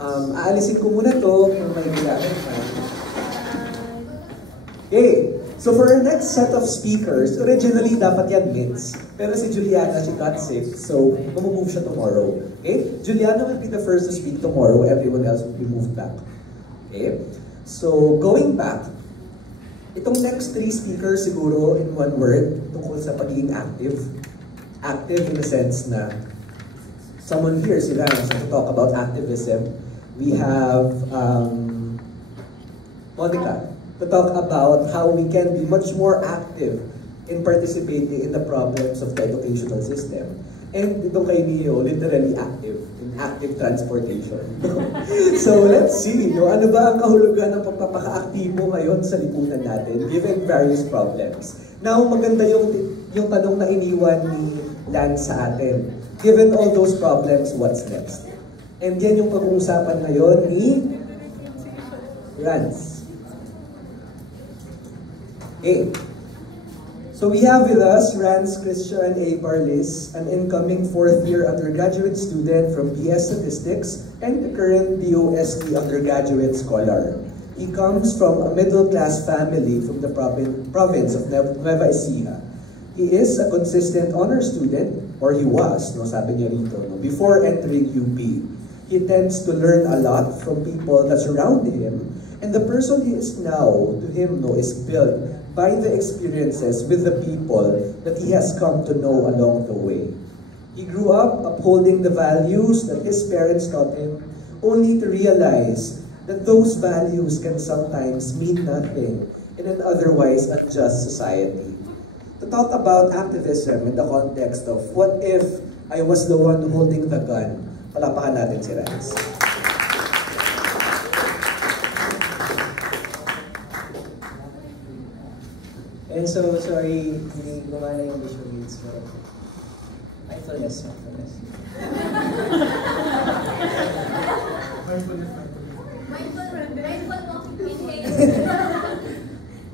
Aalisin ko muna to kung may kailangan pa. Okay, so for our next set of speakers, originally dapat yan Vince. Pero si Juliana, she got sick, so mamumove siya tomorrow. Okay? Juliana will be the first to speak tomorrow, everyone else will be moved back. Okay? So, going back, itong next 3 speakers siguro in one word, tungkol sa pagiging active. Active in the sense na someone here, si Rams, to talk about activism. We have Monica, to talk about how we can be much more active in participating in the problems of the educational system. And itong kay Neo, literally active, in active transportation. So let's see, no? Ano ba ang kahulugan ng pagpapaka-aktibo ngayon sa lipunan natin, given various problems? Now, maganda yung tanong na iniwan ni Lance sa atin. Given all those problems, what's next? And yan yung pag-uusapan ngayon ni Rance. Okay. So we have with us Rance Christian A. Barlis, an incoming 4th year undergraduate student from BS Statistics and the current DOST undergraduate scholar. He comes from a middle-class family from the province of Nueva Ecija. He is a consistent honor student, or he was, no, sabi niya rito, no, before entering UP. He tends to learn a lot from people that surround him, and the person he is now, to him, no, is built by the experiences with the people that he has come to know along the way. He grew up upholding the values that his parents taught him, only to realize that those values can sometimes mean nothing in an otherwise unjust society. To talk about activism in the context of what if I was the one holding the gun, palapakan natin si Rance. And so, sorry, hindi gumana yung visual aids, pero mindfulness. Mindfulness,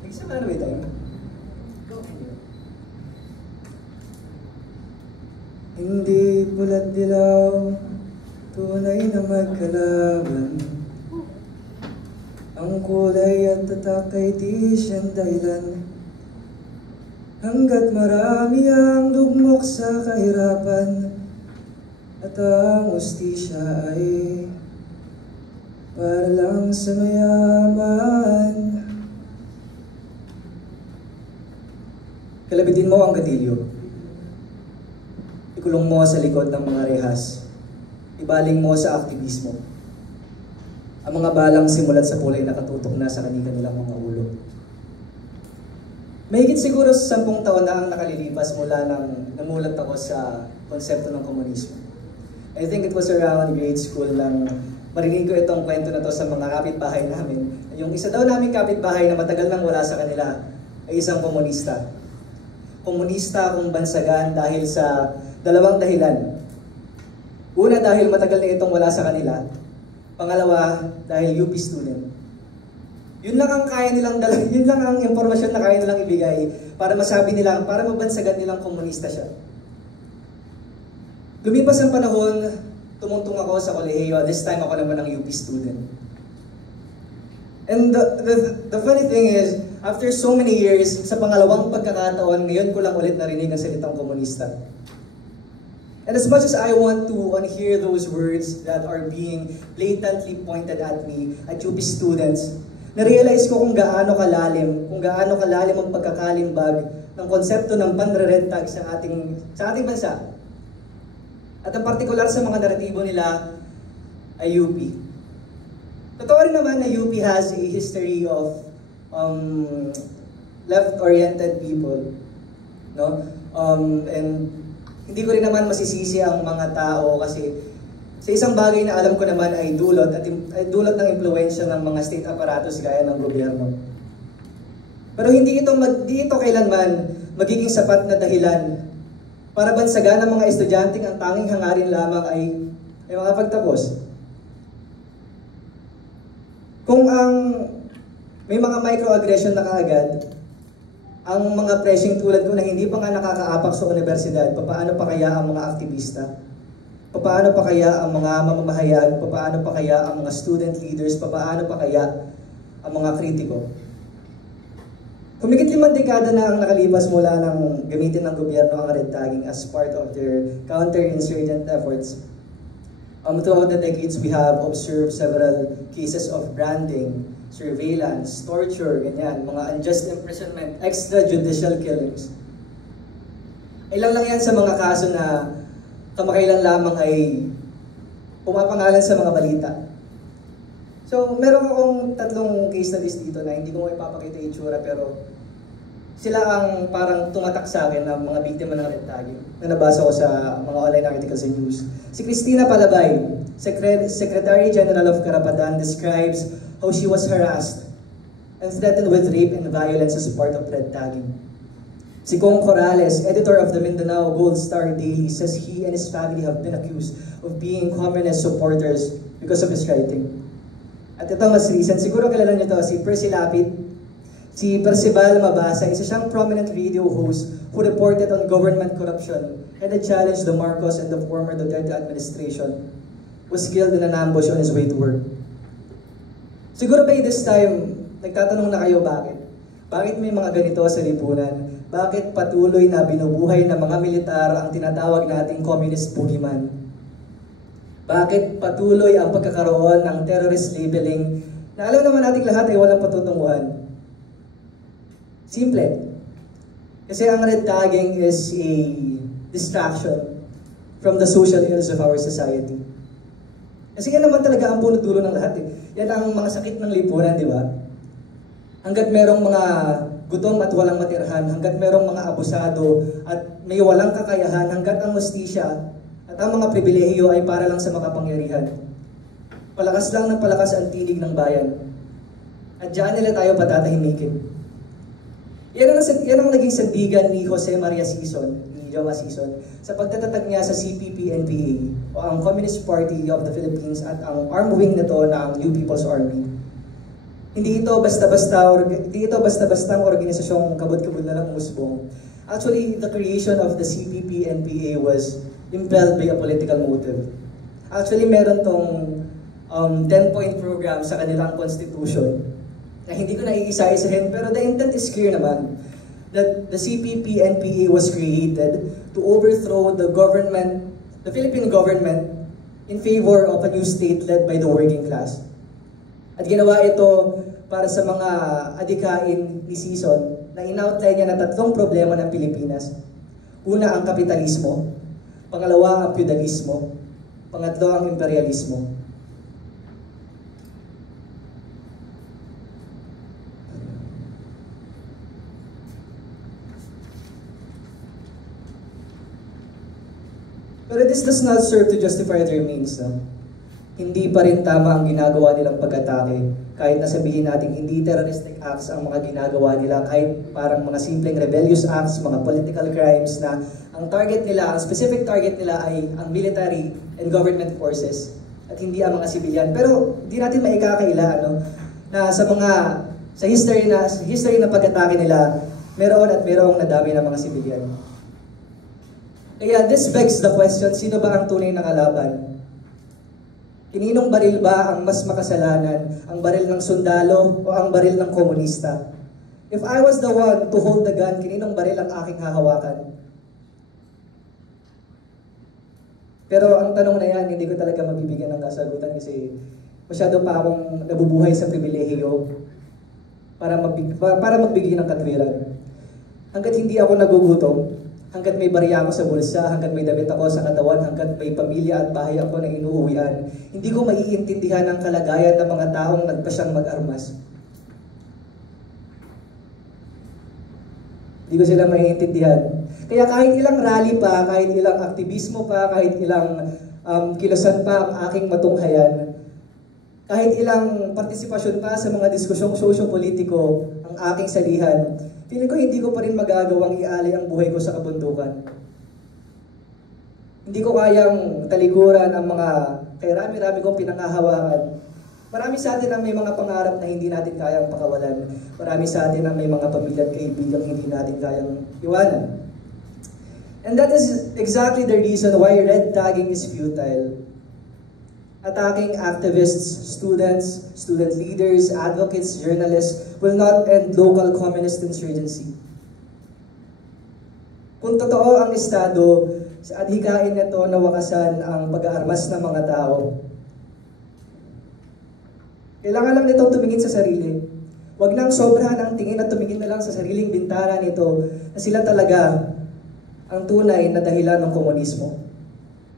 Next time, ano ba tayo? Go. Hindi pula't dilaw, tunay na magkalaban. Ang kulay at tatak ay di siyang dahilan. Hanggat marami ang lugmok sa kahirapan at ang ustisya ay para lang sa mayaman. Kalabitin mo ang gatilyo. Ikulong mo sa likod ng mga rehas. Ibaling mo sa aktivismo. Ang mga balang simulat sa pulay nakatutok na sa kanilang mga ulo. Mahigit siguro sa 10 taon na ang nakalilipas mula nang namulat ako sa konsepto ng komunismo. I think it was around grade school nang marinig ko itong kwento na to sa mga kapitbahay namin. Yung isa daw naming kapitbahay na matagal nang wala sa kanila ay isang komunista. Komunista kung bansagan dahil sa 2 dahilan. Una, dahil matagal na itong wala sa kanila. Pangalawa, dahil UP student. Yun lang ang kaya nilang yun lang ang impormasyon na kaya nilang ibigay para masabi nila, para mabansagan nilang komunista siya. Lumipas ang panahon, tumungtong ako sa kolehiyo. This time ako naman ang UP student. And the funny thing is, after so many years, sa pangalawang pagkakataon, ngayon ko lang ulit narinig ang salitang komunista. And as much as I want to unhear those words that are being blatantly pointed at me, at UP students, na-realize ko kung gaano kalalim ang pagkakalimbag ng konsepto ng panrerenta sa ating bansa. At ang partikular sa mga naratibo nila ay UP. Totoo rin naman na UP has a history of left-oriented people, no? And hindi ko rin naman masisisi ang mga tao kasi sa isang bagay na alam ko naman ay dulot ng impluwensya ng mga state apparatus gaya ng gobyerno. Pero hindi ito kailanman magiging sapat na dahilan para bansagan ng mga estudyanteng ang tanging hangarin lamang ay makapagtapos. Kung may mga microaggression na kaagad, ang mga pressing tulad ko na hindi pa nga nakakaapak sa universidad, paano pa kaya ang mga aktivista? Paano pa kaya ang mga mamamahayag? Paano pa kaya ang mga student leaders? Paano pa kaya ang mga kritiko? Humigit 5 dekada na ang nakalipas mula nang gamitin ng gobyerno ang red tagging as part of their counter-insurgent efforts. Throughout the decades, we have observed several cases of branding, surveillance, torture, ganyan, mga unjust imprisonment, extrajudicial killings. Ilang lang yan sa mga kaso na kamakailan lamang ay pumapangalan sa mga balita. So, meron akong 3 case studies dito na hindi ko ipapakita yung itsura, pero sila ang parang tumatak sa akin na mga biktima ng red tagging na nabasa ko sa mga online articles and news. Si Cristina Palabay, Secretary General of Carapadan, describes how she was harassed and threatened with rape and violence as part of red tagging. Si Kong Corrales, editor of the Mindanao Gold Star Daily, says he and his family have been accused of being communist supporters because of his writing. At ito mas recent, siguro kilala niyo to, si Percy Lapid, si Percival Mabasa, isa siyang prominent radio host who reported on government corruption and had challenged the Marcos and the former Duterte administration, was killed in an ambush on his way to work. Siguro by this time, nagtatanong na kayo bakit? Bakit may mga ganito sa lipunan? Bakit patuloy na binubuhay ng mga militar ang tinatawag nating communist boogeyman? Bakit patuloy ang pagkakaroon ng terrorist labeling na alam naman nating lahat ay walang patutunguhan? Simple. Kasi ang red tagging is a distraction from the social ills of our society. Kasi yan naman talaga ang punot-dulo ng lahat eh. Yan ang mga sakit ng lipunan, di ba? Hanggat merong mga gutom at walang matirhan, hanggat merong mga abusado at may walang kakayahan, hanggat ang hustisya at ang mga pribilehiyo ay para lang sa makapangyarihan. Palakas lang ng palakas ang tinig ng bayan. At diyan nila tayo patatahimikin. Yan ang naging sandigan ni Jose Maria Sison, ni Jowa Sison, sa pagtatatag niya sa CPP-NPA o ang Communist Party of the Philippines at ang armed wing nito na ang New People's Army. Hindi ito basta-bastang organisasyong kabod-kabod na lang umusbong. Actually, the creation of the CPP-NPA was impelled by a political motive. Actually, meron tong 10-point program sa kanilang constitution na hindi ko na iisa-isahin, pero the intent is clear naman that the CPP-NPA was created to overthrow the Philippine government in favor of a new state led by the working class. At ginawa ito para sa mga adikain ni Sison na in-outline niya na 3 problema ng Pilipinas. Una, ang kapitalismo. Pangalawa, ang feudalismo. Pangatlo, ang imperialismo. Pero this does not serve to justify their means. No? Hindi pa rin tama ang ginagawa nilang pag-atake. Kahit na sabihin natin hindi terroristic acts ang mga ginagawa nila, kahit parang mga simpleng rebellious acts, mga political crimes na ang target nila, ang specific target nila ay ang military and government forces at hindi ang mga civilian. Pero hindi natin maikakaila na sa history na pag-atake nila, merong nadami ng mga civilian. Kaya this begs the question, sino ba ang tunay na kalaban? Kininong baril ba ang mas makasalanan? Ang baril ng sundalo o ang baril ng komunista? If I was the one to hold the gun, kininong baril ang aking hahawakan? Pero ang tanong na yan, hindi ko talaga mabibigyan ng kasagutan kasi masyado pa akong nabubuhay sa pribilehiyo para magbigay ng katwiran. Hanggat hindi ako nagugutom, hanggat may barya ako sa bulsa, hanggat may damit ako sa katawan, hanggat may pamilya at bahay ako na inuuwian, hindi ko maiintindihan ang kalagayan ng mga taong nagpasyang mag-armas. Hindi ko sila maiintindihan. Kaya kahit ilang rally pa, kahit ilang aktivismo pa, kahit ilang kilusan pa ang aking matunghayan, kahit ilang partisipasyon pa sa mga diskusyong sosyo-politiko ang aking salihan, feeling ko hindi ko pa rin magagawang ialay ang buhay ko sa kabundukan. Hindi ko kayang talikuran ang mga kaya rami-rami kong pinangahawakan. Marami sa atin ang may mga pangarap na hindi natin kayang pakawalan. Marami sa atin ang may mga pamilya at kaibigang hindi natin kayang iwanan. And that is exactly the reason why red tagging is futile. Attacking activists, students, student leaders, advocates, journalists will not end local communist insurgency. Kung totoo ang Estado, sa adhikain nito na wakasan ang pag-aarmas ng mga tao, kailangan lang nitong tumingin sa sarili. Huwag nang sobrahan ang tingin at tumingin na lang sa sariling bintana nito na sila talaga ang tunay na dahilan ng komunismo.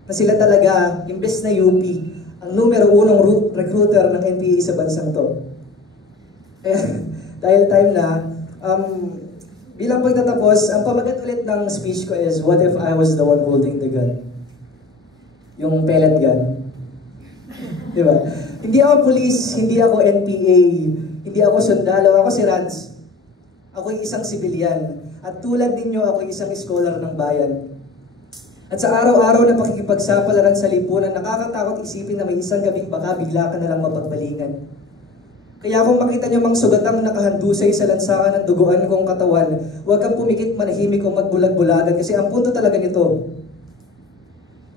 Na sila talaga, imbes na UP, ang numero unong recruiter ng NPA sa bansang to. Kaya, dahil time na, bilang pagtatapos, ang pamagat ulit ng speech ko is, what if I was the one holding the gun? Yung pellet gun. Diba? Hindi ako police, hindi ako NPA, hindi ako sundalo, ako si Rans. Ako'y isang sibilyan. At tulad ninyo, ako'y isang scholar ng bayan. At sa araw-araw na pakikipagsapalaran sa lipunan, nakakatakot isipin na may isang gabing baka bigla ka na lang mapagbalingan. Kaya kung makita niyo mang sugatang nakahandusay sa lansangan ng duguan kong katawan, huwag kang pumikit, manahimik o magbulag-bulagan kasi ang punto talaga nito,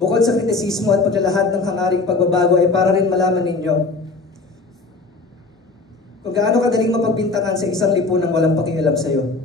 bukod sa kritisismo at paglalahad ng hangaring pagbabago ay para rin malaman ninyo kung gaano kadaling mapagbintangan sa isang lipunang walang pakialam sa iyo.